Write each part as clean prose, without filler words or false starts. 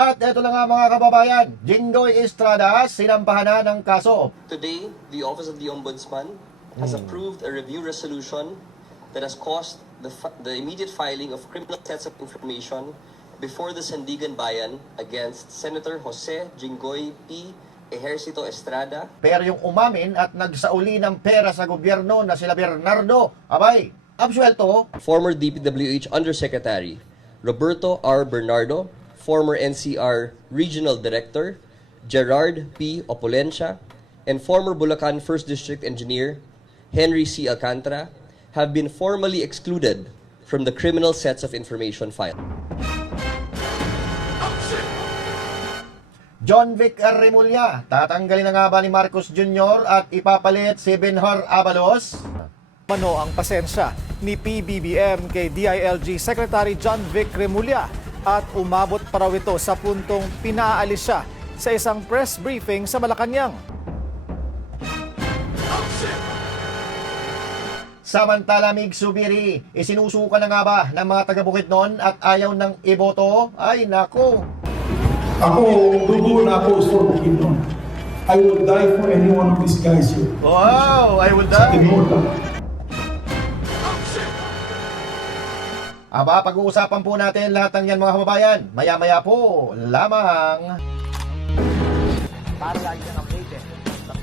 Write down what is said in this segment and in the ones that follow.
At eto na nga mga kababayan, Jinggoy Estrada sinampahan na ng kaso. Today, the Office of the Ombudsman has approved a review resolution that has caused the immediate filing of criminal sets of information before the Sandigan Bayan against Senator Jose Jinggoy P. Ejercito Estrada. Pero yung umamin at nagsauli ng pera sa gobyerno na sila Bernardo, abay, absuelto. Former DPWH Undersecretary Roberto R. Bernardo, former NCR Regional Director Gerard P. Opulencia, and former Bulacan 1st District Engineer Henry C. Alcantara have been formally excluded from the criminal sets of information file. John Vic Remulla, tatanggalin na nga ba ni Marcos Jr. at ipapalit si Benhur Abalos? Ano ang pasensya ni PBBM kay DILG Secretary John Vic Remulla at umabot pa raw ito sa puntong pinaalis siya sa isang press briefing sa Malacanang. Samantala, Mig Subiri, isinusuka na nga ba ng mga taga-Bukidnon at ayaw ng iboto? Ay nako! Ako, dugo na ako for Bukidnon. I will die for any one of these guys here. Wow! I will Sa die! Timor. Aba, pag-uusapan po natin lahat ng yan mga kababayan. Maya-maya po lamang. Para lagi kang updated.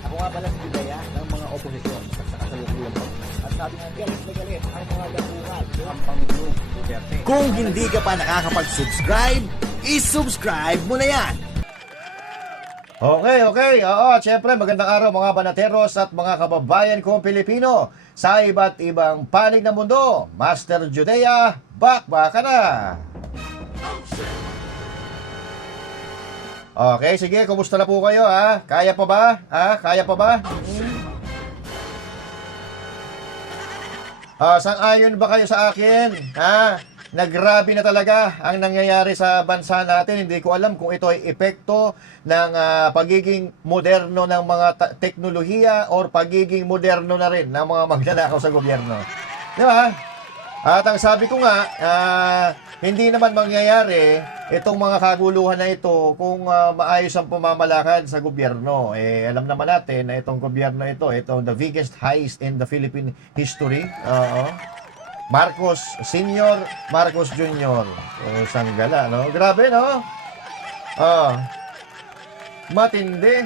Ako nga pala si Bidaya ng mga oposisyon at sa kasalukuyan po. At sabi nga, galit na galit ang mga dapungan ng Pangulong Duterte. Kung hindi ka pa nakakapag-subscribe, i-subscribe mo na yan! Okay. Oo, at syempre magandang araw mga banateros at mga kababayan kong Pilipino sa iba't ibang panig ng mundo. Master Judea, bakbaka na! Okay, sige, kumusta na po kayo ha? Kaya pa ba? Kaya pa ba? Sang-ayon ba kayo sa akin? Nagrabe na talaga ang nangyayari sa bansa natin. Hindi ko alam kung ito ay epekto ng pagiging moderno ng mga teknolohiya or pagiging moderno na rin ng mga magnanakaw sa gobyerno. Di ba? At ang sabi ko nga, hindi naman mangyayari itong mga kaguluhan na ito kung maayos ang pamamalakad sa gobyerno. Alam naman natin na itong gobyerno itong the biggest heist in the Philippine history. Marcos Senior, Marcos Junior. Sanggala, no? Grabe, no? Matindi.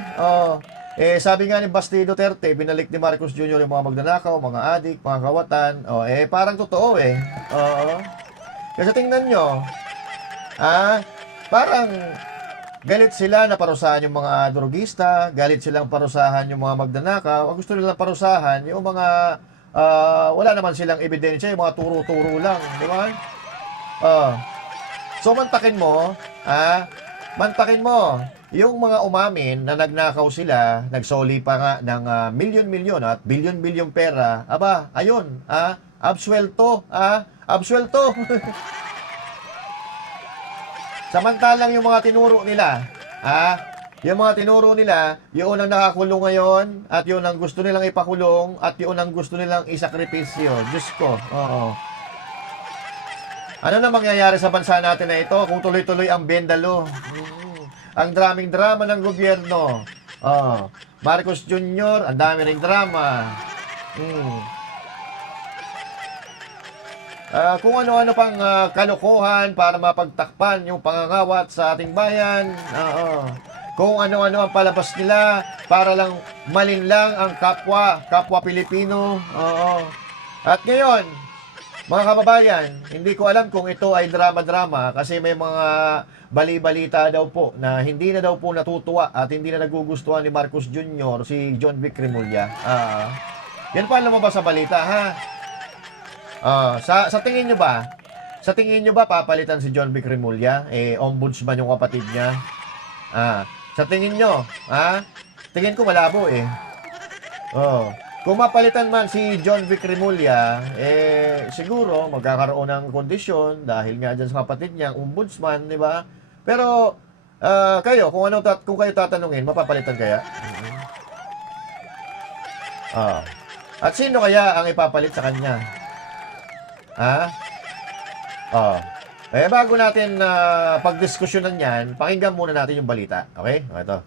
Sabi nga ni Basti Duterte, binalik ni Marcos Junior yung mga magnanakaw, mga adik, mga kawatan. Parang totoo Kasi tingnan nyo, parang galit sila na parusahan yung mga drogista, galit silang parusahan yung mga magnanakaw, gusto nilang parusahan yung mga wala naman silang ebidensya, yung mga turo-turo lang, di ba? So mantakin mo, yung mga umamin na nagnakaw sila, nagsoli pa nga ng milyon-milyon at bilyon-bilyon pera, ayun, absuelto. Samantalang yung mga tinuro nila, yun ang nakakulong ngayon, at yun ang gusto nilang ipakulong, at yun ang gusto nilang isakripisyo. Diyos ko, oo. Ano na mangyayari sa bansa natin na ito kung tuloy-tuloy ang bendalo? Ang daming drama ng gobyerno. Marcos Jr., ang dami ring drama. Kung ano-ano pang kalokohan para mapagtakpan yung pangangawat sa ating bayan. Kung ano-ano ang palabas nila para lang malinlang ang kapwa Pilipino. At ngayon, mga kababayan, hindi ko alam kung ito ay drama-drama kasi may mga bali-balita daw po na hindi na daw po natutuwa at hindi na nagugustuhan ni Marcos Jr. si John Vic Remulla. Yan pa lumabas sa balita, ha? Sa tingin nyo ba? Sa tingin nyo ba papalitan si John Vic Remulla? Ombudsman yung kapatid niya. Sa tingin nyo, tingin ko malabo Kung mapalitan man si John Vic Remulla, siguro magkakaroon ng kondisyon dahil nga dyan sa kapatid niya, ombudsman, di ba? Pero kayo, kung kayo tatanungin, mapapalitan kaya? At sino kaya ang ipapalit sa kanya? Bago natin pagdiskusyonan yan, pakinggan muna natin yung balita. Okay? Ito.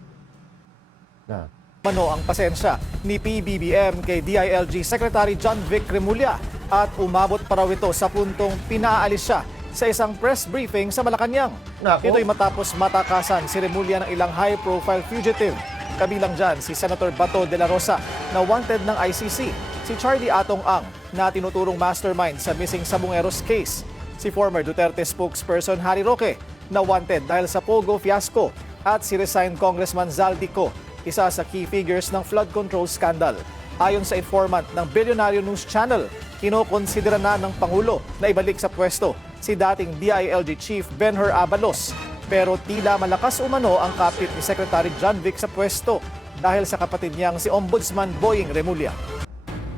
Na. Mano ang pasensya ni PBBM kay DILG Secretary John Vic Remulla at umabot pa raw ito sa puntong pinaalis siya sa isang press briefing sa Malacanang. Nako. Ito'y matapos matakasan si Remulla ng ilang high-profile fugitive. Kabilang dyan si Senator Bato de la Rosa na wanted ng ICC, si Charlie Atong Ang na tinuturong mastermind sa missing Sabongeros case, si former Duterte spokesperson Harry Roque na wanted dahil sa Pogo fiasco at si resigned Congressman Zaldico, isa sa key figures ng flood control scandal. Ayon sa informant ng Billionaire News Channel, kinokonsidera na ng Pangulo na ibalik sa pwesto si dating DILG Chief Benhur Abalos. Pero tila malakas umano ang kapit ni Secretary John Vic sa pwesto dahil sa kapatid niyang si Ombudsman Boying Remulla.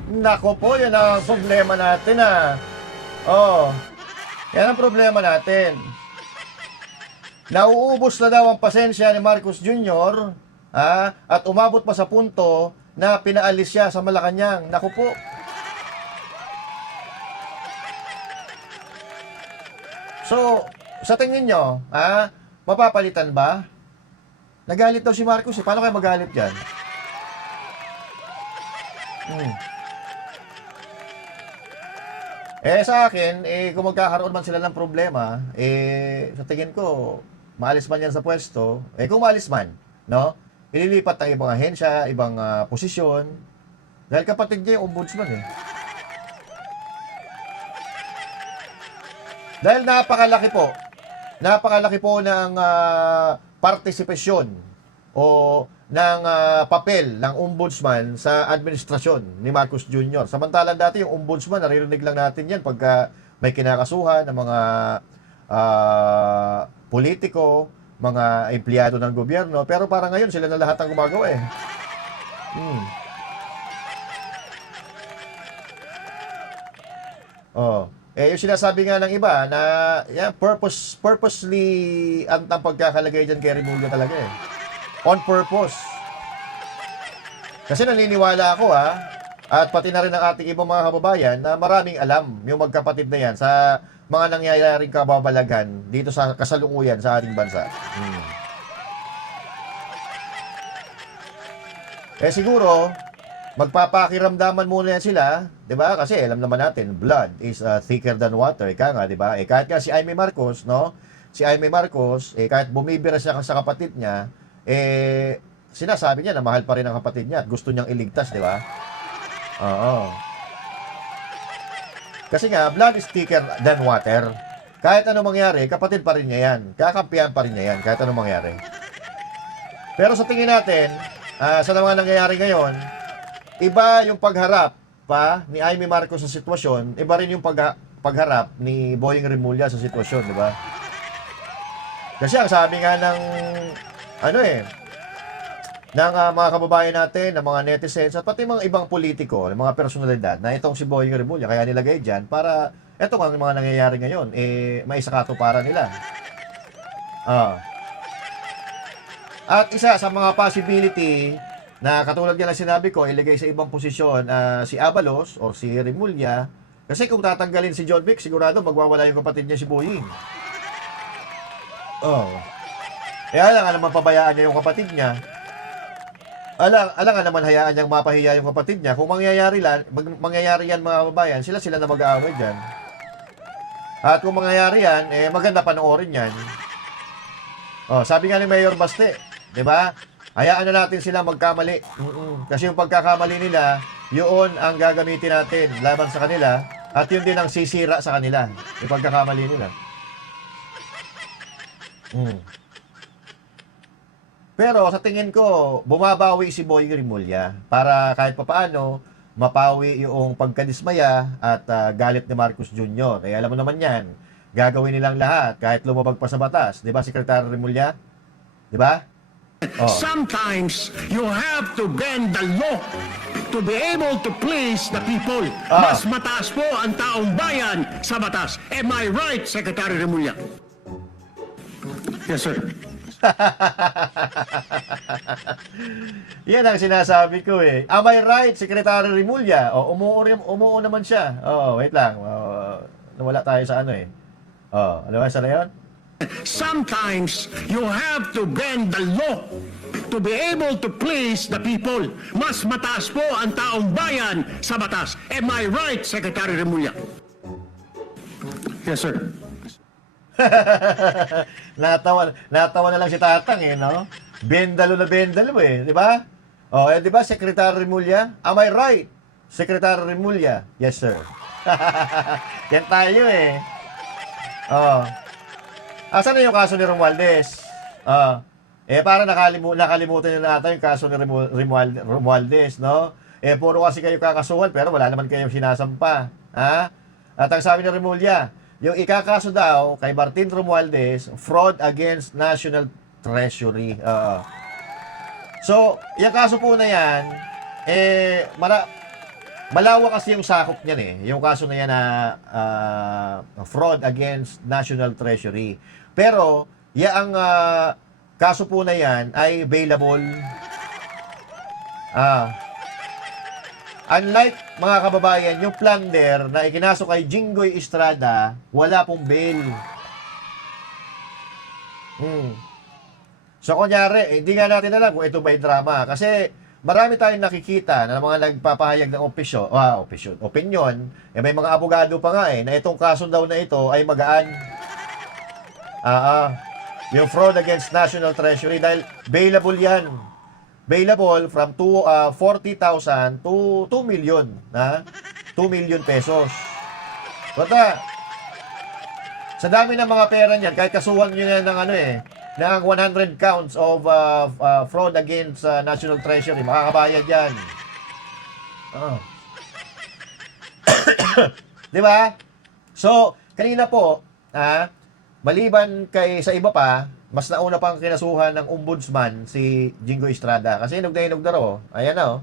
Nako po, yan ang problema natin yan ang problema natin. Nauubos na daw ang pasensya ni Marcos Jr. At umabot pa sa punto na pinaalis siya sa Malacanang. Naku po. So, sa tingin nyo, mapapalitan ba? Nagalit daw si Marcos. Paano kayo magalit dyan? Sa akin, kung magkakaroon man sila ng problema, sa tingin ko, maalis man yan sa pwesto. Kung maalis man, no? Ililipat ng ibang ahensya, ibang posisyon. Dahil kapatid niya yung ombudsman Dahil napakalaki po ng partisipasyon o ng papel ng ombudsman sa administrasyon ni Marcos Jr. Samantalang dati yung ombudsman, naririnig lang natin yan pagka may kinakasuhan ng mga politiko, mga empleyado ng gobyerno, pero para ngayon sila na lahat ang gumagawa yung sinasabi nga ng iba na purposely ang pagkakalagay dyan kay Remulla talaga on purpose. Kasi naniniwala ako at pati na rin ang ating ibang mga kababayan na maraming alam yung magkapatid na yan sa mga nangyayaring kababalagan dito sa kasalukuyan sa ating bansa. Siguro, magpapakiramdaman muna yan sila, di ba? Kasi alam naman natin, blood is thicker than water. Ika nga, di ba? Kahit nga si Aimee Marcos, no? Si Aimee Marcos, kahit bumibira siya sa kapatid niya, sinasabi niya na mahal pa rin ang kapatid niya at gusto niyang iligtas, di ba? Oo. Kasi nga, blood is thicker than water. Kahit anong mangyari, kapatid pa rin niya yan. Kakampihan pa rin niya yan, kahit anong mangyari. Pero sa tingin natin, sa mga nangyayari ngayon, iba yung pagharap ni Aimee Marcos sa sitwasyon, iba rin yung pagharap ni Boying Remulla sa sitwasyon, di ba? Kasi ang sabi nga ng ng mga kababayan natin, ng mga netizens, at pati mga ibang politiko, ng mga personalidad, na itong si Boying Remulla, kaya nilagay dyan, para eto ang mga nangyayari ngayon, maisakatuparan nila. At isa sa mga possibility, na katulad nga na sinabi ko, ilagay sa ibang posisyon si Abalos or si Remulla, kasi kung tatanggalin si John Vic, sigurado magwawala yung kapatid niya si Boying. Kaya alam nga naman pabayaan niya yung kapatid niya. Alam nga naman hayaan niyang mapahiya yung kapatid niya. Kung mangyayari yan mga kababayan, sila na mag-aaway dyan. At kung mangyayari yan, maganda panoorin yan. Sabi nga ni Mayor Baste, di ba? Hayaan na natin sila magkamali. Kasi yung pagkakamali nila, yun ang gagamitin natin laban sa kanila. At yun din ang sisira sa kanila. Yung pagkakamali nila. Pero sa tingin ko, bumabawi si Boying Remulla para kahit papaano mapawi yung pagkadismaya at galit ni Marcos Jr. Alam mo naman yan, gagawin nilang lahat kahit lumabag pa sa batas. Di ba, Secretary Remulla? Di ba? Sometimes you have to bend the law to be able to please the people. Mas mataas po ang taong bayan sa batas. Am I right, Secretary Remulla? Yes, sir. Yan ang sinasabi ko Am I right, Secretary Remulla? Umuo naman siya. Wait lang. Nawala tayo sa Oh, ano ba sa na yun? Sometimes you have to bend the law to be able to please the people. Mas mataas po ang taong bayan sa batas. Am I right, Secretary Remulla? Yes, sir. natawa na lang si Tatang eh, no? Bendalo eh, di ba? Oh, eh, di ba, Secretary Remulla? Am I right? Secretary Remulla? Yes, sir. Yan tayo eh. Oh. Asan na yung kaso ni Romualdez? Para nakalimutan na natin yung kaso ni Romualdez, no? Puro kasi kayo kakasuhan, pero wala naman kayong sinasampa. Ha? At ang sabi ni Remulla, yung ikakaso daw kay Martin Romualdez, fraud against National Treasury. So, yung kaso po na yan, malawak kasi yung sakop niyan eh. Yung kaso na yan na fraud against National Treasury. Pero, ang kaso po na yan ay bailable. Unlike mga kababayan, yung plunder na ikinaso kay Jinggoy Estrada, wala pong bail. So, kunyari, hindi nga natin alam kung ito ba'y drama. Kasi, marami tayong nakikita na mga nagpapahayag ng opinion, may mga abogado pa nga na itong kaso daw na ito ay magaan. Yung fraud against National Treasury dahil bailable yan. Bailable from 40,000 to 2 million. 2 million pesos. Bata, sa dami ng mga pera niyan, kahit kasuhan nyo na ng ng 100 counts of fraud against National Treasury, makakabayad yan. Di ba? So, kanina po, maliban sa iba pa, mas nauna pang kinasuhan ng ombudsman si Jinggoy Estrada. Kasi inugda raw. Ayan na, oh.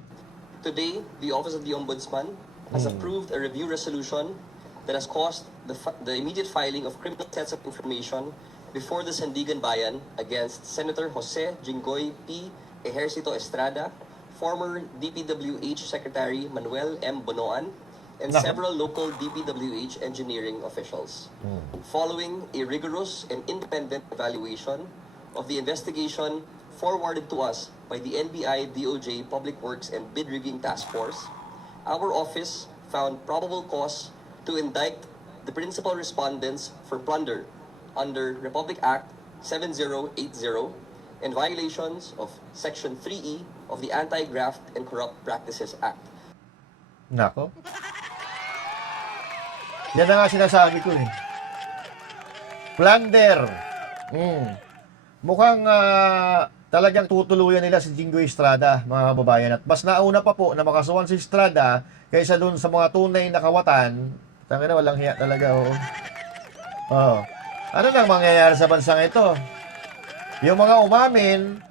Today, the Office of the Ombudsman has approved a review resolution that has caused the immediate filing of criminal sets of information before the Sandigan Bayan against Senator Jose Jinggoy P. Ejercito Estrada, former DPWH Secretary Manuel M. Bonoan, and several local DPWH engineering officials. Following a rigorous and independent evaluation of the investigation forwarded to us by the NBI DOJ Public Works and Bid Rigging Task Force, our office found probable cause to indict the principal respondents for plunder under Republic Act 7080 and violations of Section 3E of the Anti-Graft and Corrupt Practices Act. Nako. Yan na nga sinasabi ko eh. Plunder. Mukhang talagang tutuluyan nila si Jinggoy Estrada, mga kababayan. At mas nauna pa po na makasuhan si Estrada kaysa dun sa mga tunay na kawatan. Tangina, walang hiya talaga, oh. Ano nang mangyayari sa bansang ito? Yung mga umamin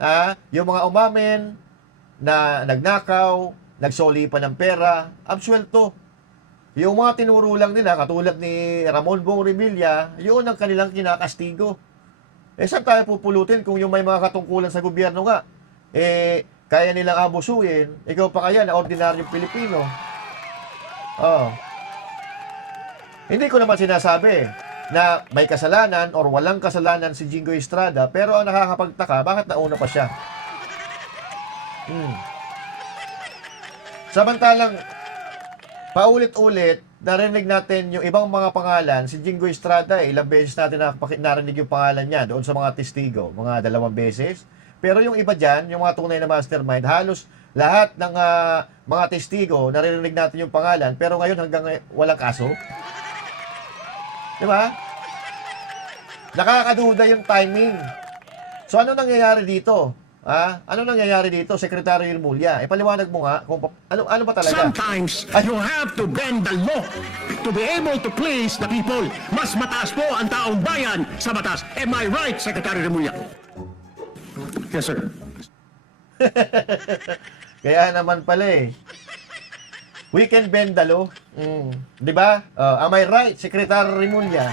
na nagnakaw, nagsolipan ng pera, absuelto. Yung mga tinuro lang nila, katulad ni Ramon Bong Revilla, yun ang kanilang kinakastigo. Saan tayo pupulutin kung yung may mga katungkulan sa gobyerno nga? Kaya nilang abusuin, ikaw pa kaya na ordinaryong Pilipino. Hindi ko naman sinasabi na may kasalanan or walang kasalanan si Jinggoy Estrada, pero ang nakakapagtaka, bakit nauna pa siya? Samantalang, paulit-ulit, narinig natin yung ibang mga pangalan, si Jinggoy Estrada, ilang beses natin narinig yung pangalan niya doon sa mga testigo, mga 2 beses. Pero yung iba dyan, yung mga tunay na mastermind, halos lahat ng mga testigo, narinig natin yung pangalan, pero ngayon hanggang walang kaso. Diba? Nakakaduda yung timing. So ano nangyayari dito? Ano nangyayari dito, Secretary Remulla? Paliwanag mo nga kung ano ba talaga? Sometimes you have to bend the law to be able to please the people. Mas mataas po ang taong bayan sa batas. Am I right, Secretary Remulla? Yes, sir. Kaya naman pala eh. We can bend the law. Di ba? Am I right, Secretary Remulla?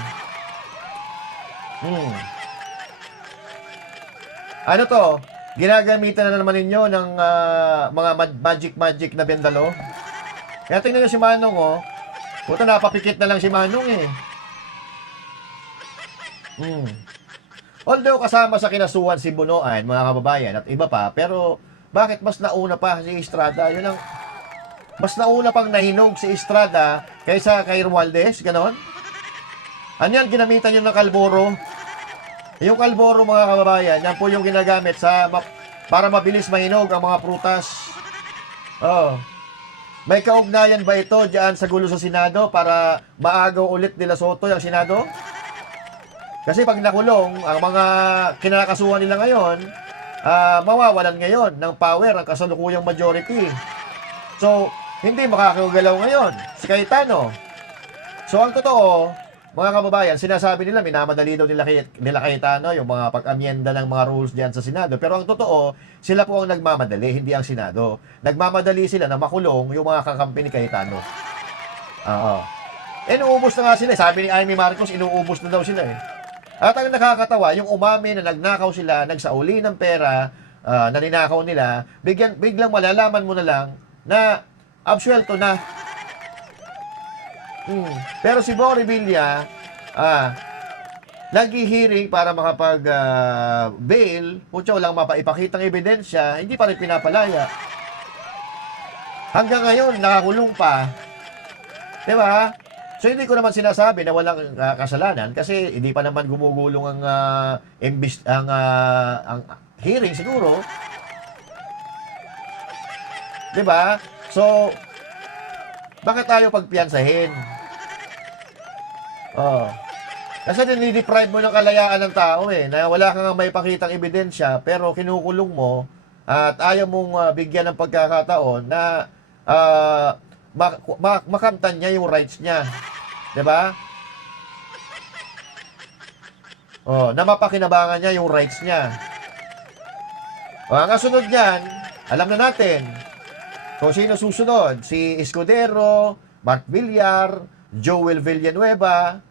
Ano to? Ginagamitan na naman ninyo ng mga magic na bendalo. Kaya tingnan nyo si Manong, oh. Puta, napapikit na lang si Manong, eh. Although kasama sa kinasuhan si Bunoan, mga kababayan, at iba pa, pero bakit mas nauna pa si Estrada? Yun ang mas nauna pang nahinog si Estrada kaysa kay Romualdez, ganon? Ano yan, ginamitan yun ng kalboro? Yung kalboro, mga kababayan, yan po yung ginagamit para mabilis mahinog ang mga prutas. Oh. May kaugnayan ba ito diyan sa gulo sa Senado para maagaw ulit nila Soto yung Senado? Kasi pag nakulong, ang mga kinakasuhan nila ngayon, mawawalan ngayon ng power ang kasalukuyang majority. So, hindi makakagalaw ngayon si Cayetano. So, ang totoo, mga kababayan, sinasabi nila, minamadali daw nila Cayetano yung mga pag-amyenda ng mga rules diyan sa Senado. Pero ang totoo, sila po ang nagmamadali, hindi ang Senado. Nagmamadali sila na makulong yung mga kakampi ni Cayetano. Oo. Inuubos na nga sila. Sabi ni Amy Marcos, inuubos na daw sila eh. At ang nakakatawa, yung umami na nagnakaw sila, nagsauli ng pera, na ninakaw nila, biglang malalaman mo na lang na absuelto na. Pero si Bo Revilla, nag-hearing para makapag-bail, putya, walang mapaipakitang ebidensya, hindi pa rin pinapalaya. Hanggang ngayon, nakakulong pa. Diba? So, hindi ko naman sinasabi na walang kasalanan kasi hindi pa naman gumugulong ang hearing siguro. Diba? So, bakit tayo pagpiyansahin? Oh. Kasi ninideprive mo ng kalayaan ng tao eh, na wala kang may pakitang ebidensya, pero kinukulong mo at ayaw mong bigyan ng pagkakataon na makamtan niya yung rights niya. Diba? Oh, na mapakinabangan niya yung rights niya. O, ang kasunod niyan, alam na natin kung sino susunod. Si Escudero, Mark Villar, Joel Villanueva,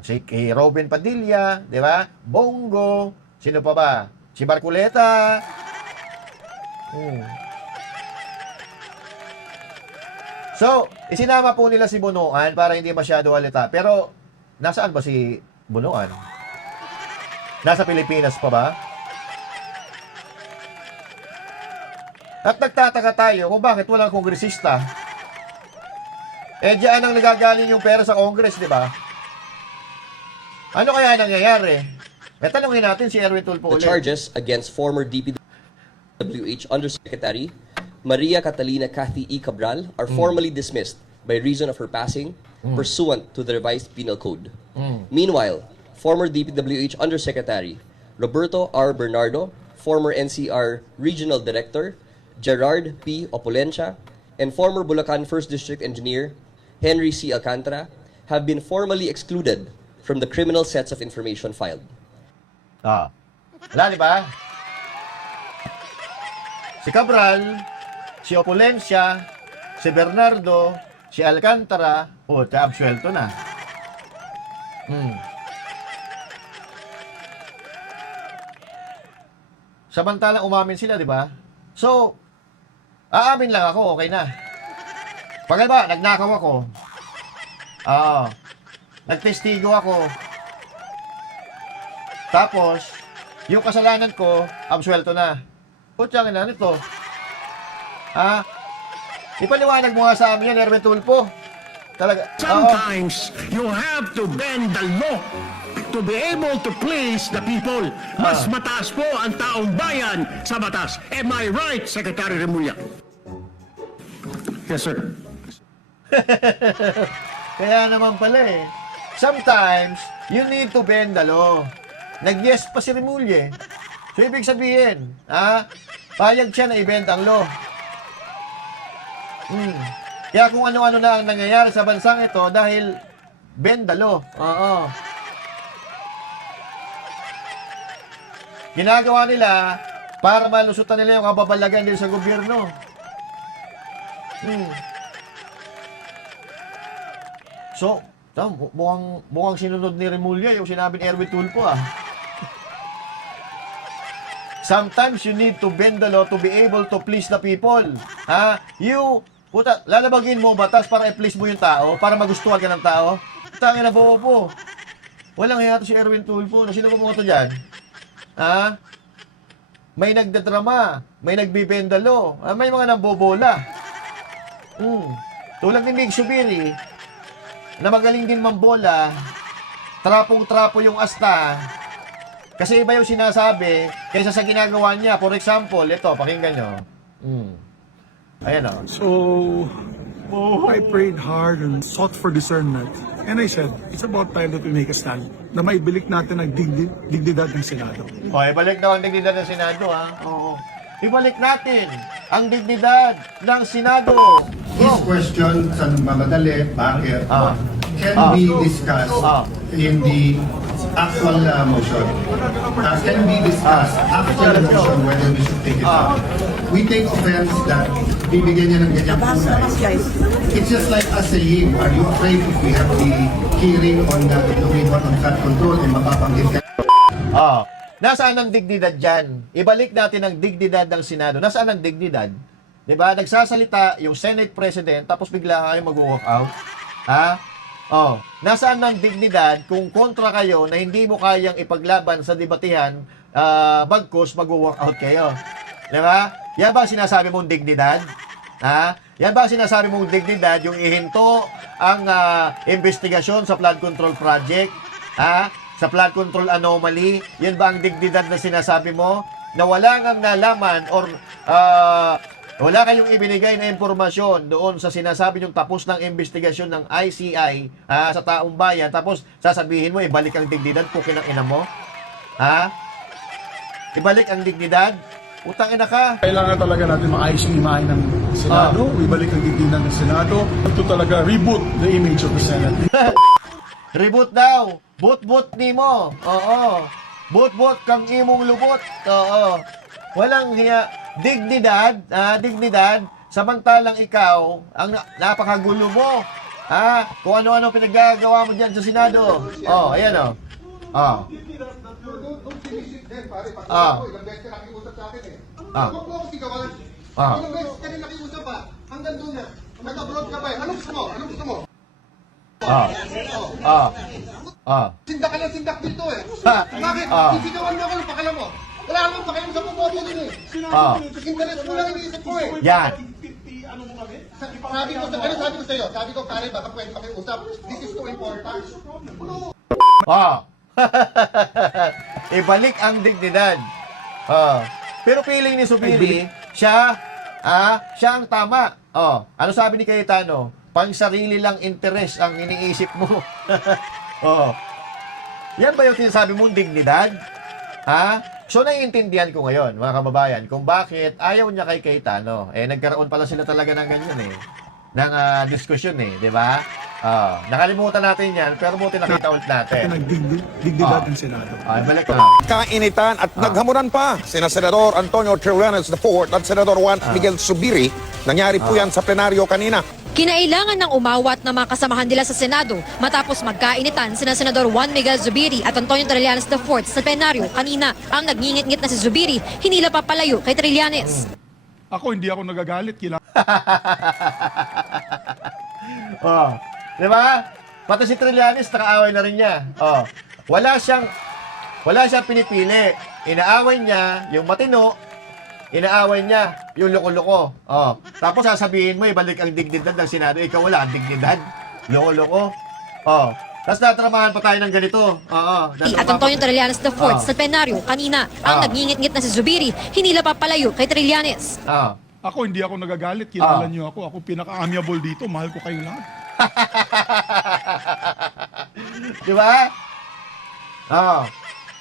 si Robin Padilla, di ba? Bongo, sino pa ba? Si Marculeta. So, isinama po nila si Bunoan para hindi masyado halata. Pero, nasaan ba si Bunoan? Nasa Pilipinas pa ba? At nagtataka tayo kung bakit walang kongresista. Diyan ang nagagaling yung pera sa Congress, di ba? Ano kaya nangyayari? Tanungin natin si Erwin Tulfo The ulit. charges against former DPWH Undersecretary Maria Catalina Cathy E. Cabral are formally dismissed by reason of her passing pursuant to the revised penal code. Meanwhile, former DPWH Undersecretary Roberto R. Bernardo, former NCR Regional Director Gerard P. Opulencia, and former Bulacan 1st District Engineer Henry C. Alcantara have been formally excluded from the criminal sets of information filed. Wala, di ba? Si Cabral, si Opulencia, si Bernardo, si Alcantara, absuelto na. Samantalang umamin sila, di ba? So, aamin lang ako, okay na. Pag ba, nagnakaw ako. Nagtestigo ako. Tapos, yung kasalanan ko, absuelto na. Putsangin na nito. Ipaliwanag mo nga sa amin yan, Erwin Tulfo. Talaga. Sometimes you have to bend the law to be able to please the people. Mas mataas po ang taong bayan sa batas. Am I right, Secretary Remulla? Yes, sir. Kaya naman pala eh. Sometimes, you need to bend the law. Nag-yes pa si Remulla. So, ibig sabihin, payag siya na i-bend ang law. Kaya kung ano-ano na ang nangyayari sa bansang ito dahil bend the law. Ginagawa nila para malusutan nila yung kababalagan din sa gobyerno. So, mukhang sinunod ni Remulla yung sinabi ni Erwin Tulfo Sometimes you need to bend the law to be able to please the people. Lalabagin mo batas para i-please mo yung tao, para magustuhan ka ng tao. Tangin na bobo. Walang hiya to si Erwin Tulfo. Sino ba mga to dyan? Ha? May nagdadrama, may nagbibendalo, may mga nambobola. Tulad ni Mig Subiri, na magaling din mambola, trapong-trapo yung asta. Kasi iba yung sinasabi kaysa sa ginagawa niya. For example, ito, pakinggan nyo. Ayan o. So, I prayed hard and sought for discernment. And I said, it's about time that we make a stand na maibilik natin ang dignidad ng Senado. O, ibalik daw ang dignidad ng Senado, ha? Oo. Ibalik natin ang dignidad ng Senado. This question, sa mamadali, bakit, can be discussed in the actual motion. Can be discussed after the motion whether we should take it out. We take offense that bibigyan niya ng ganyang kulay. It's just like us saying, are you afraid if we have the hearing on the waiver on flood control and mapapanggit ka? Nasaan ang dignidad dyan? Ibalik natin ang dignidad ng Senado. Nasaan ang dignidad? Diba? Nagsasalita yung Senate President tapos bigla kayo mag-walk out. Ha? Nasaan ang dignidad kung kontra kayo na hindi mo kayang ipaglaban sa debatihan, bagkus mag-walk out kayo. Diba? Yan ba sinasabi mong dignidad? Ha? Yan ba sinasabi mong dignidad yung ihinto ang investigasyon sa flood control project? Ha? Sa flood control anomaly? Yan ba ang dignidad na sinasabi mo? Na wala kang nalaman or wala kayong ibinigay na impormasyon doon sa sinasabi yung tapos ng investigasyon ng ICI sa taong bayan, tapos sasabihin mo, ibalik ang dignidad, pukin ang ina mo? Ha? Ibalik ang dignidad? Utang ina ka. Kailangan talaga natin maayos yung imahe ng Senado, ibalik ang dignidad ng Senado, to talaga reboot the image of the Senate. Reboot daw. Boot-boot ni mo. Oo. Boot-boot kang imong lubot. Oo. Walang hiya. Dignidad, dignidad, samantalang ikaw, ang napakagulo mo. Kung ano-ano pinagagawa mo dyan sa Senado. Ayan o. Huwag mo ako sigawan. Ilang beses ka rin nakiusap pa. Hanggang doon na. Nag-abroad ka ba eh. Anong gusto mo? Anong gusto mo? Sindak ka lang sindak dito eh. Bakit? Sisigawan mo ako ng pakalam mo. Wala akong pakalam sa pumoto din eh. Internet mo lang iniisip ko eh. Yan. Sabi ko sa'yo? Sabi ko, pare, baka pwede makiusap. This is too important. Ibalik ang dignidad. Pero feeling ni Subiri, siya ang tama. Ano sabi ni Cayetano? Pang sarili lang interes ang iniisip mo. Yan ba yung sinasabi mong dignidad? So, naiintindihan ko ngayon, mga kababayan, kung bakit ayaw niya kay Cayetano. Nagkaroon pala sila talaga ng ganyan ng diskusyon di ba? Nakalimutan natin yan, pero buti nakita ulit natin. Dignidad ng Senado. Balik ka. Kainitan at naghamunan pa sina Senador Antonio Trillanes IV at Senador Juan Miguel Zubiri. Nangyari po yan sa plenaryo kanina. Kinailangan ng umawat na mga kasamahan nila sa Senado matapos magkainitan sina Senador Juan Miguel Zubiri at Antonio Trillanes IV sa plenaryo kanina. Ang nagngingit-ngit na si Zubiri, hinila pa palayo kay Trillanes. Ako hindi ako nagagalit. Di ba? Pati si Trillanes, nakaaway na rin niya. Wala siyang pinipili. Inaaway niya yung matino, inaaway niya yung loko-loko. Tapos sasabihin mo, ibalik ang dignidad ng Senado. Ikaw wala ang dignidad. Loko-loko. Tapos natramahan pa tayo ng ganito. At Antonio Trillanes IV sa plenaryo kanina. Ang nagngingit-ngit na si Zubiri, hinila pa palayo kay Trillanes. Ako hindi ako nagagalit. Kilala niyo ako. Ako pinaka-amiable dito. Mahal ko kayo lahat. Di ba?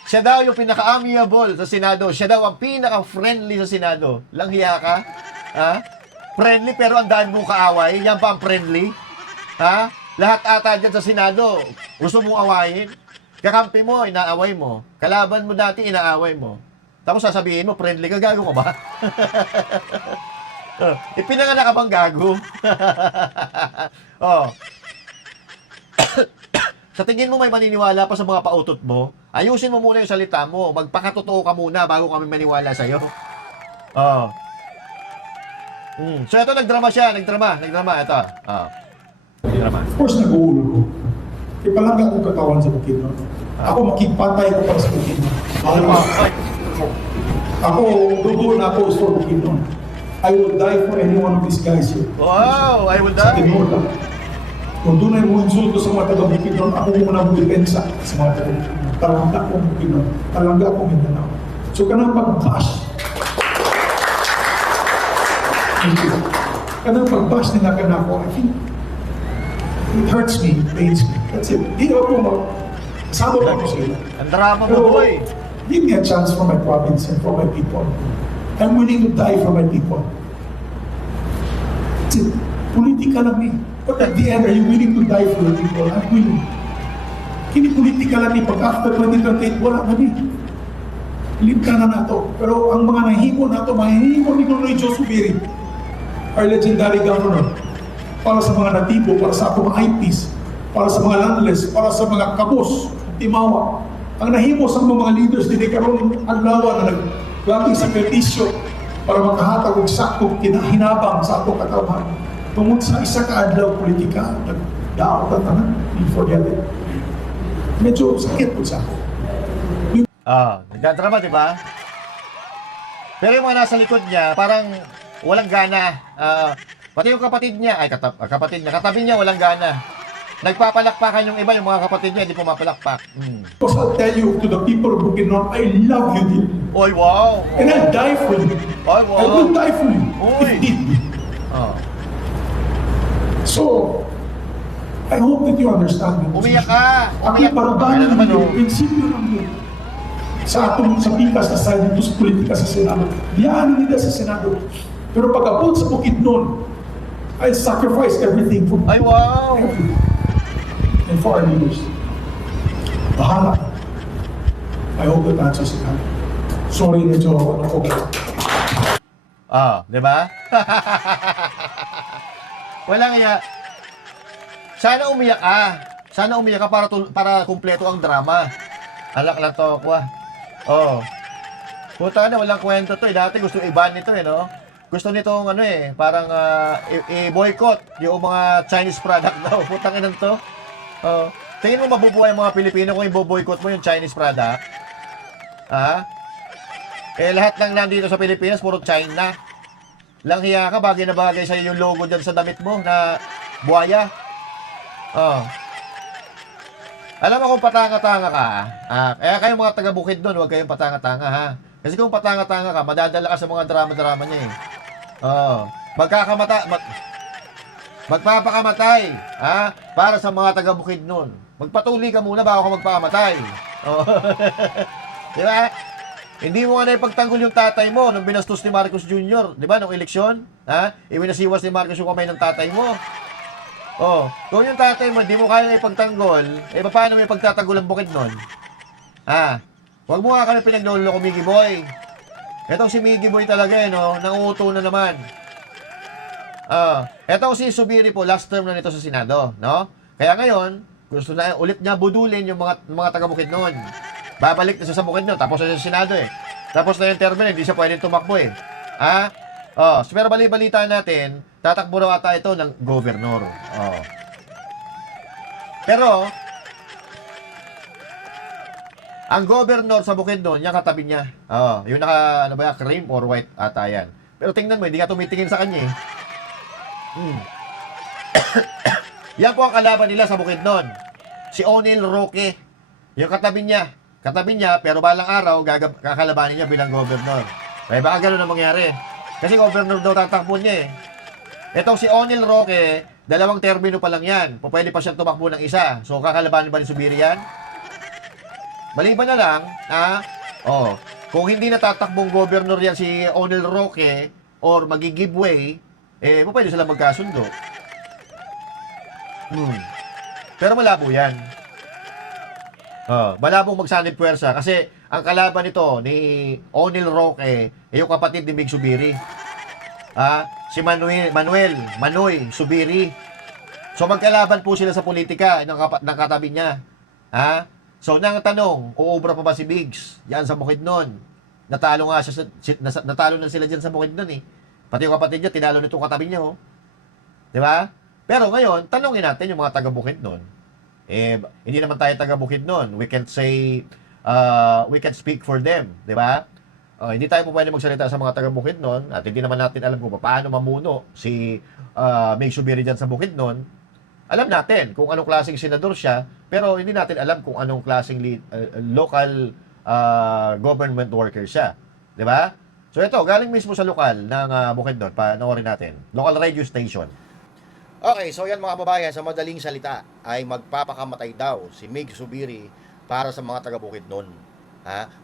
Siya daw yung pinaka-amiable sa Senado. Siya daw ang pinaka-friendly sa Senado. Langhiya ka? Friendly pero ang daan mong kaaway. Yan pa ang friendly? Lahat ata dyan sa Senado. Gusto mong awayin? Kakampi mo, inaaway mo. Kalaban mo dati, inaaway mo. Tapos sasabihin mo, friendly ka, gago ka ba? Ipinanganak ka bang gago? Sa tingin mo may maniniwala pa sa mga pautot mo? Ayusin mo muna yung salita mo. Magpakatotoo ka muna bago kami maniwala sa'yo. So ito, nagdrama siya. Nagdrama. Ito. Of course, nag-uulo ko. Ipalangga kong katawan sa bukid, no? Ako makipatay ko para sa Bukidnon. Ako, dugo na ako sa Bukidnon. I will die for any one of these guys here. Wow, I will Sa die. Tinola. Kung doon ay mo insulto sa mga taga-Bukidnon, ako muna mag-depensa sa mga taga-Bukidnon. Talangga akong Bukidnon. Talangga akong Mindanao. So, kanang pag-bash. Thank you. Kanang pag-bash nila ka na ako, I think, it hurts me, it pains me. That's it. Di ako sabot ako sila. Ang drama mo, Pero, boy. give me a chance for my province and for my people. I'm willing to die for my people. That's it. Politika lang ni. But at the end, are you willing to die for your people? I'm willing. Kini politika lang ni. Pag after 2028, wala na ni. Limka na nato. Pero ang mga nahimo nato, mahihimo ni Nonoy Joe Subiri, our legendary governor, para sa mga natibo, para sa mga IPs, para sa mga landless, para sa mga kabos, timawa. Ang nahimo sa mga leaders, hindi karoon ang lawa na naglaging sakripisyo para makahatag og sakop kinahinabang sa atong katawan. Tungod sa isa ka adlaw politika, nagdaot na tanan, we forget it. Medyo sakit po sa ako. Nagdadrama, di ba? Pero yung mga nasa likod niya, parang walang gana. Pati yung kapatid niya, katabi niya, walang gana. Nagpapalakpakan yung iba, yung mga kapatid niya, hindi pumapalakpak. Because I'll tell you, to the people of Bukidnon, I love you dearly. Oy, wow! And I'll die for you. Oy, wow! I will die for you. Oy. If need be. Oh. So, I hope that you understand me. Umiyak ka! Ako Umiyak parubahan Ano naman, ninyo, oh? prinsipyo ng yun. Sa atong sa pikas na sa dito sa politika sa Senado. Diyan nila sa Senado. Pero pag-abot sa Bukidnon, I'll sacrifice everything for Ay, wow! everything. And for our leaders. Bahala. I hope that answers it. Sorry medyo ako. Di ba? Walang iya. Sana umiyak ka. Sana umiyak ka para kumpleto ang drama. Alak lang to ako Puta na, walang kwento to Dati gusto i-ban nito no? Gusto nitong parang i-boycott yung mga Chinese product daw. Putang inang to. Tingin mo mabubuhay ang mga Pilipino kung i-boycott mo yung Chinese product? Lahat lang nandito sa Pilipinas, puro China. Lang hiya ka, bagay na bagay sa'yo yung logo dyan sa damit mo na buhaya. Alam mo kung patanga-tanga ka, kaya kayong mga taga-bukid doon, huwag kayong patanga-tanga ha. Kasi kung patanga-tanga ka, madadala ka sa mga drama-drama niya magpapakamatay, para sa mga taga-bukid noon. Magpatuloy ka muna bago ka magpakamatay. Di ba? Hindi mo nga na ipagtanggol yung tatay mo nung binastos ni Marcos Jr. Di ba? Nung eleksyon, iwinasiwas ni Marcos yung kamay ng tatay mo. Kung yung tatay mo, di mo kaya ipagtanggol, paano may pagtatanggol ang bukid nun? Huwag mo nga kami pinaglolo ko, Miggy Boy. Etong si Miggy Boy talaga, nanguto na naman. Etong si Subiri po, last term na nito sa Senado, no? Kaya ngayon, gusto na ulit niya budulin yung mga taga-bukid nun. Babalik na siya sa bukid nun, tapos na siya sa Senado Tapos na yung term na, hindi siya pwedeng tumakbo pero bali-balita natin, tatakbo raw ata ito ng gobernur. Pero, ang gobernur sa Bukidnon, yung katabi niya. Yung cream or white ata yan. Pero tingnan mo, hindi ka tumitingin sa kanya Yan po ang kalaban nila sa Bukidnon. Si O'Neil Roque. Yung katabi niya, pero balang araw, kakalabanin niya bilang gobernur. Kaya baka gano'n ang mangyari. Kasi governor daw tatakbo niya Itong si O'Neil Roque, 2 termino pa lang yan. Pwede pa siyang tumakbo ng isa. So, kakalabanin ba ni Subiri yan? Maliban na lang, kung hindi natatakbong governor yan si O'Neil Roque or magi-giveaway, pwede sila magkasundo. Pero malabo yan. Malabong magsanib puwersa kasi ang kalaban nito ni O'Neil Roque yung kapatid ni Mig Subiri. Si Manoy Subiri. So magkalaban po sila sa politika ng katabi niya. So nang tanong, uubra pa ba si Bigs? Yan sa Bukidnon. Natalo nga siya natalo na sila diyan sa Bukidnon Pati yung kapatid niya tinalo nitong katabi niya 'Di ba? Pero ngayon, tanongin natin yung mga taga Bukidnon. Hindi naman tayo taga Bukidnon. We can say, we can speak for them, di ba? Hindi tayo po pwede magsalita sa mga taga Bukidnon at hindi naman natin alam kung paano mamuno si Mig Zubiri dyan sa Bukidnon. Alam natin kung anong klaseng senador siya, pero hindi natin alam kung anong klaseng local government worker siya. Di ba? So ito, galing mismo sa lokal ng Bukidnon, panoorin natin. Local radio station. Okay, so yan mga kababayan, sa madaling salita ay magpapakamatay daw si Mig Zubiri para sa mga taga Bukidnon.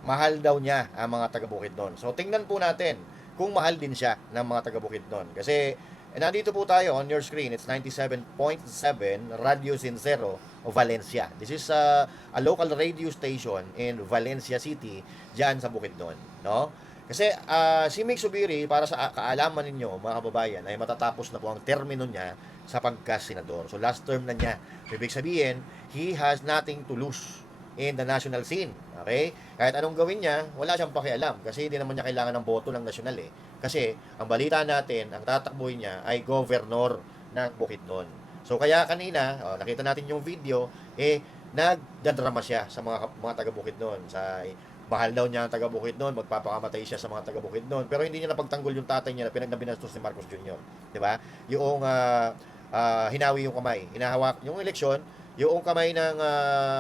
Mahal daw niya ang mga taga Bukidnon. So tingnan po natin kung mahal din siya ng mga taga Bukidnon. Kasi nandito po tayo on your screen, it's 97.7 Radio Sincero of Valencia. This is a local radio station in Valencia City, diyan sa Bukidnon, no? Kasi si Mig Zubiri, para sa kaalaman ninyo mga kababayan, ay matatapos na po ang termino niya sa pagka-senador. So last term na niya. Ibig sabihin, he has nothing to lose in the national scene. Okay? Kahit anong gawin niya, wala siyang pakialam kasi hindi naman niya kailangan ng boto ng nasyonal eh. Kasi ang balita natin, ang tatakbuhin niya ay governor ng Bukidnon. So kaya kanina, nakita natin yung video, nagdadrama siya sa mga taga Bukidnon. Bahal daw niya ang taga Bukidnon, magpapakamatay siya sa mga taga Bukidnon. Pero hindi niya napagtanggol yung tatay niya na binastos ni Marcos Jr. Di ba? Yung hinawi yung kamay. Hinahawak yung eleksyon, yung kamay ng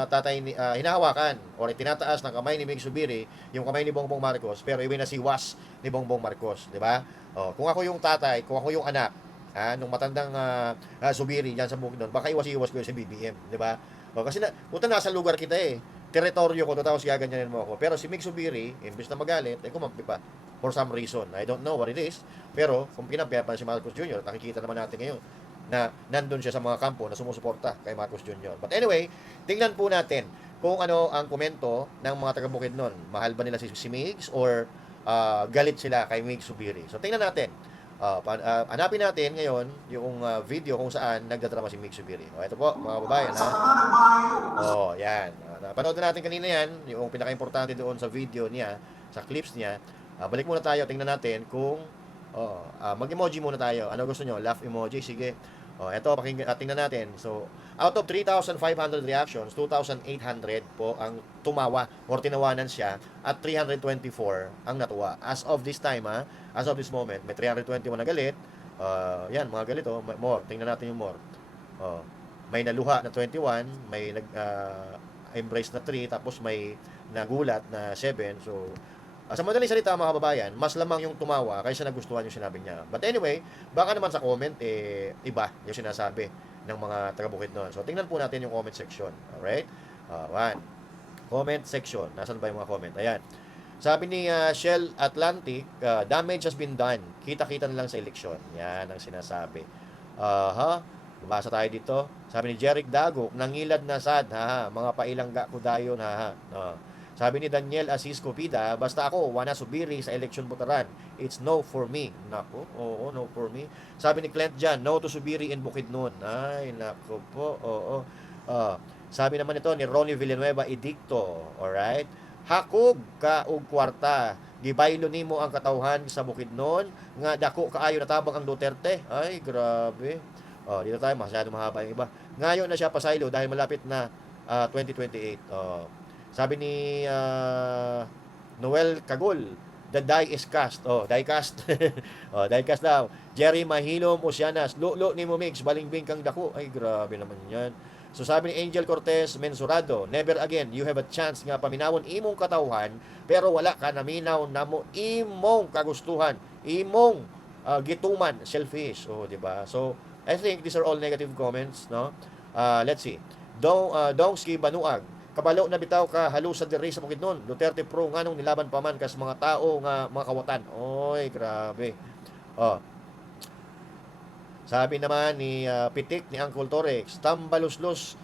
tatay hinahawakan or tinataas ng kamay ni Mig Zubiri, yung kamay ni Bongbong Marcos, pero iwinasiwas ni Bongbong Marcos, di ba? Kung ako yung tatay, kung ako yung anak, nung matandang Zubiri diyan sa Bukidnon, baka iwas-iwas ko yung si BBM, di ba? Kasi nasa lugar kita teritoryo ko, tapos gaganyanin mo ako. Pero si Mig Zubiri, imbes na magalit, kumampi pa for some reason. I don't know what it is, pero kung pinampi pa si Marcos Jr., nakikita naman natin ngayon na nandun siya sa mga kampo na sumusuporta kay Marcos Jr. But anyway, tingnan po natin kung ano ang komento ng mga taga Bukidnon. Mahal ba nila si Migs or galit sila kay Mig Zubiri? So tingnan natin. Hanapin natin ngayon yung video kung saan nagdadrama si Mig Zubiri. Ito po mga babayan yan. Napanood na natin kanina yan, yung pinaka-importante doon sa video niya, sa clips niya. Balik muna tayo, tingnan natin kung mag-emoji muna tayo. Ano gusto nyo? Laugh emoji? Sige. Ito, tingnan natin. So, out of 3,500 reactions, 2,800 po ang tumawa or tinawanan siya at 324 ang natuwa. As of this time, as of this moment, may 321 na galit. Yan, mga galit, more. Tingnan natin yung more. May naluha na 21, may embrace na 3, tapos may nagulat na 7. So, sa madaling salita mga kababayan, mas lamang yung tumawa kaysa nagustuhan yung sinabi niya. But anyway, baka naman sa comment, iba yung sinasabi ng mga taga Bukidnon. So tingnan po natin yung comment section. Alright? Comment section. Nasaan ba yung mga comment? Ayan. Sabi ni Shell Atlantic, damage has been done. Kita-kita na lang sa eleksyon. Yan ang sinasabi. Basa tayo dito. Sabi ni Jeric Dago, nangilad na sad. Mga pailangga ko dayon. Sabi ni Daniel Asis Copida, basta ako, wana Zubiri sa election Butaran. It's no for me. Nako, oo, no for me. Sabi ni Clint Jan, no to Zubiri in Bukidnon. Ay, nako po, oo. Sabi naman ito ni Ronnie Villanueva Edicto, alright? Hakog ka og kwarta. Gibaylo nimo ang katawhan sa Bukidnon. Nga dako kaayo natabang ang Duterte. Ay, grabe. Dito tayo, masyado mahaba yung iba. Ngayon na siya pasaylo dahil malapit na 2028. Sabi ni Noel Cagol, the die is cast. Die cast. Die cast daw. Jerry Mahilom Oceanas, lulo ni mo mix, balingbing kang dako. Ay, grabe naman yan. So sabi ni Angel Cortez Mensurado, never again, you have a chance nga paminawon imong katawhan, pero wala ka naminaw na mo imong kagustuhan, imong gituman, selfish. Di ba? So, I think these are all negative comments, no? Let's see. Dongski Banuag, kabalo na bitaw ka halos sa diri sa Bukidnon. Duterte pro nganong nilaban pa man kas mga tao nga mga kawatan. Oy, grabe. Sabi naman ni Pitik ni Uncle Torex, tambaluslos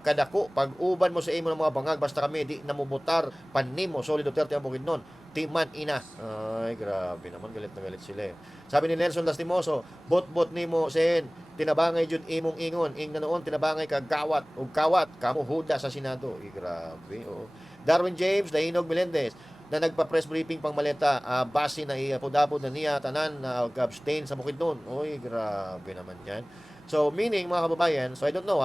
kadako pag uban mo sa imo ng mga bangag basta kami di namubutar panimo solid Duterte ang Bukidnon. Timan ina. Ay, grabe naman, galit na galit sila. Sabi ni Nelson Lastimoso, bot-bot nimo sen tinabangay jud imong ingon ing nanoon tinabangay kag kawat ug kawat kamo huda sa Senado. Grabe. Darwin James Dahinog Melendez na nagpa-press briefing pang maleta base na iapod-apod na niya tanan na abstain sa Bukidnon. Oy, grabe naman yan. So meaning mga kababayan, so I don't know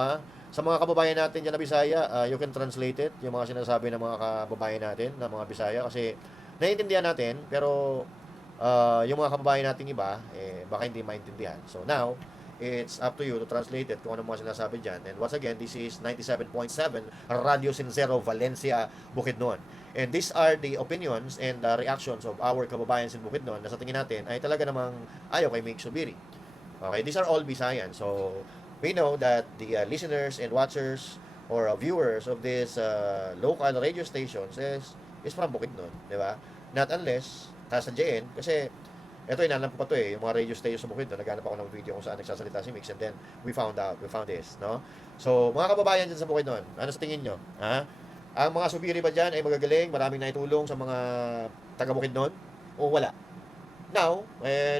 sa mga kababayan natin dyan na Bisaya, you can translate it, yung mga sinasabi ng mga kababayan natin na mga Bisaya, kasi naiintindihan natin, pero yung mga kababayan natin iba, baka hindi maintindihan. So now, it's up to you to translate it kung ano mga sinasabi dyan. And once again, this is 97.7 Radio Sincero, Valencia, Bukidnon. And these are the opinions and reactions of our kababayan in Bukidnon na sa tingin natin ay talaga namang ayaw kay Mig Zubiri. Okay, these are all Bisayan. So, we know that the listeners and watchers or viewers of this local radio stations is from Bukidnon, di ba? Not unless sasadyain, kasi ito inalam ko pa to yung mga radio stations sa Bukidnon, naghanap ako ng video kung saan nagsasalita si Mix, and then we found this, no? So, mga kababayan dyan sa Bukidnon, ano sa tingin nyo? Ha? Ang mga Zubiri ba dyan ay magagaling, maraming naitulong sa mga taga Bukidnon, o wala? Now,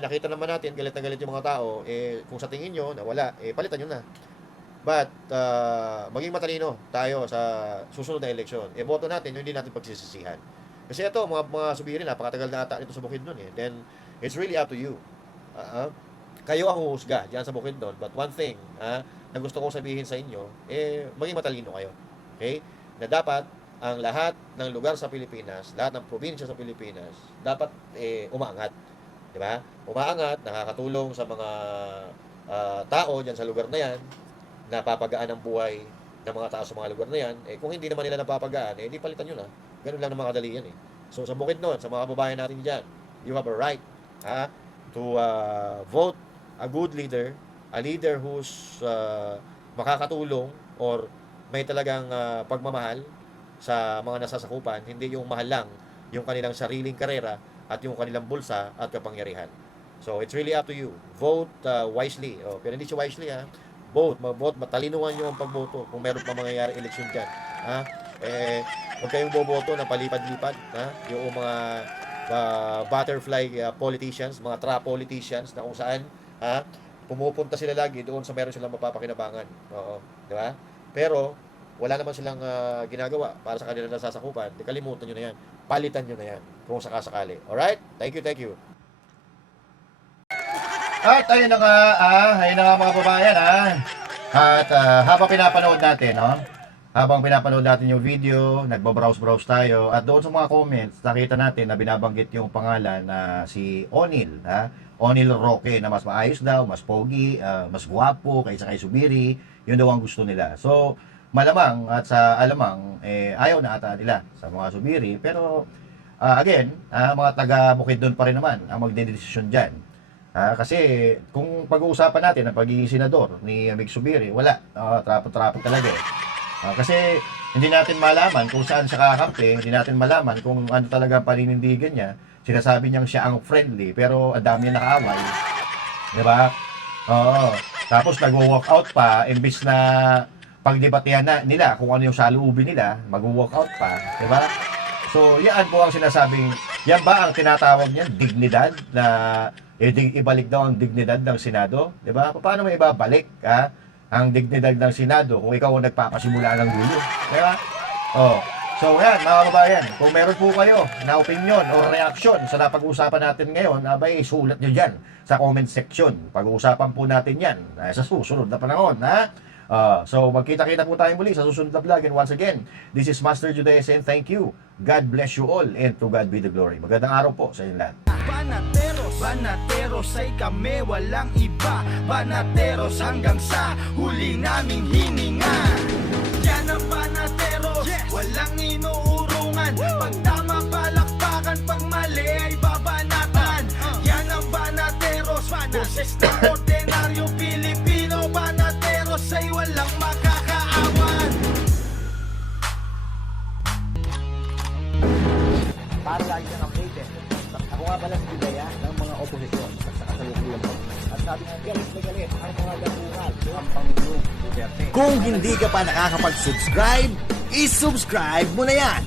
nakita naman natin, galit na galit yung mga tao, kung sa tingin nyo na wala, palitan nyo na. But, maging matalino tayo sa susunod na eleksyon. Boto natin, yung hindi natin pagsisisihan. Kasi ito, mga Zubiri, napakatagal na ata nito sa Bukidnon. Then, it's really up to you. Kayo ang huhusga dyan sa Bukidnon. But one thing, na gusto kong sabihin sa inyo, maging matalino kayo. Okay? Na dapat, ang lahat ng lugar sa Pilipinas, lahat ng probinsya sa Pilipinas, dapat umaangat. Di ba? Umaangat, nakakatulong sa mga tao dyan sa lugar na yan, napapagaan ang buhay ng mga tao sa mga lugar na yan. Kung hindi naman nila napapagaan, hindi palitan nyo na. Ganun lang naman kadali yan. So sa Bukidnon, sa mga kababayan natin dyan, you have a right to vote a good leader, a leader who's makakatulong or may talagang pagmamahal sa mga nasasakupan, hindi yung mahal lang yung kanilang sariling karera at yung kanilang bulsa at kapangyarihan. So, it's really up to you. Vote wisely. Pero hindi siya wisely, Vote. Mag-vote. Matalinuhan nyo ang pagboto kung meron pa mangyayari eleksyon dyan. Huwag kayong boboto na palipad-lipad. Yung mga butterfly politicians, mga trap politicians na kung saan pumupunta sila lagi doon sa meron silang mapapakinabangan. Oo. Di ba? Pero, wala naman silang ginagawa para sa kanilang nasasakupan. Di kalimutan nyo na yan. Palitan nyo na yan kung sakasakali. Alright? Thank you. At ayun na nga mga babayan, At habang pinapanood natin, habang pinapanood natin yung video, nagbabrowse tayo, at doon sa mga comments, nakita natin na binabanggit yung pangalan na si Onil, Onil Roque, na mas maayos daw, mas pogi, mas guwapo kaysa kay Zubiri. Yun daw ang gusto nila. So, malamang at sa alamang, ayaw na ata nila sa mga Zubiri. Pero, again, mga taga Bukidnon pa rin naman ang magdedesisyon dyan. Kasi, kung pag-uusapan natin ang pagiging senador ni Mig Zubiri, wala. Trapo-trapo talaga. Kasi, hindi natin malaman kung saan siya kakampi, hindi natin malaman kung ano talaga ang paninindigan niya. Sinasabi niyang siya ang friendly, pero ang dami niya nakaaway. Diba? Oo. Tapos, nag-walk out pa, imbis na pagdebatehan na nila kung ano yung saloobin nila, mag-walk out pa, di ba? So, yan po ang sinasabing, yan ba ang tinatawag niyan, dignidad, na ibalik daw ang dignidad ng Senado, di ba? Paano mo ibabalik, ang dignidad ng Senado kung ikaw ang nagpapasimula ng gulo, di ba? So, yan, mga kabayan, kung meron po kayo na opinion o reaksyon sa napag-uusapan natin ngayon, abay, sulat nyo dyan sa comment section. Pag-uusapan po natin yan sa susunod na panahon, So, magkita-kita po tayo muli sa susunod na vlog. And once again, this is Master Judaez, and thank you. God bless you all, and to God be the glory. Magandang araw po sa inyo lahat. Banateros ay kami, walang iba. Banateros hanggang sa huli naming hininga. Yan ang Banateros, walang inuurungan. Pag tama palakpakan, pag mali ay babanatan. Yan ang Banateros, boses ng ordinaryo Pilipino. Banateros ay walang makakaawan. Para lagi kang updated. Ako nga pala si Bidaya ng mga oposisyon sa kasalukuyan ko. At sabi nga, galit na galit ang mga dapungan ng Pangulong Duterte. Kung hindi ka pa nakakapag-subscribe, isubscribe mo na yan.